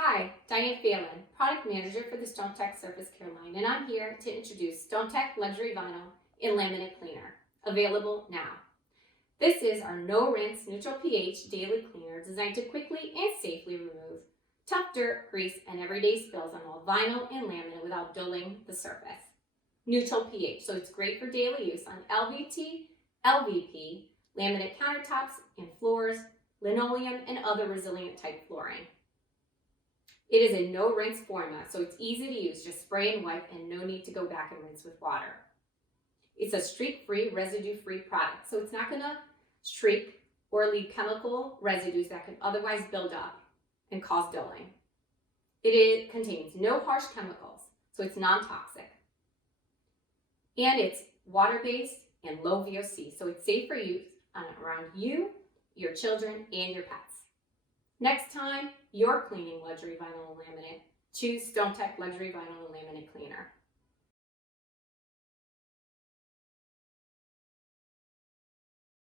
Hi, Diane Phelan, Product Manager for the STONETECH Surface Care line, and I'm here to introduce STONETECH Luxury Vinyl in Laminate Cleaner, available now. This is our no-rinse, neutral pH daily cleaner designed to quickly and safely remove tough dirt, grease, and everyday spills on all vinyl and laminate without dulling the surface. Neutral pH, so it's great for daily use on LVT, LVP, laminate countertops and floors, linoleum, and other resilient type flooring. It is a no-rinse format, so it's easy to use. Just spray and wipe and no need to go back and rinse with water. It's a streak-free, residue-free product, so it's not going to streak or leave chemical residues that could otherwise build up and cause dulling. It contains no harsh chemicals, so it's non-toxic. And it's water-based and low VOC, so it's safe for use around you, your children, and your pets. Next time you're cleaning luxury vinyl and laminate, choose STONETECH Luxury Vinyl and Laminate Cleaner.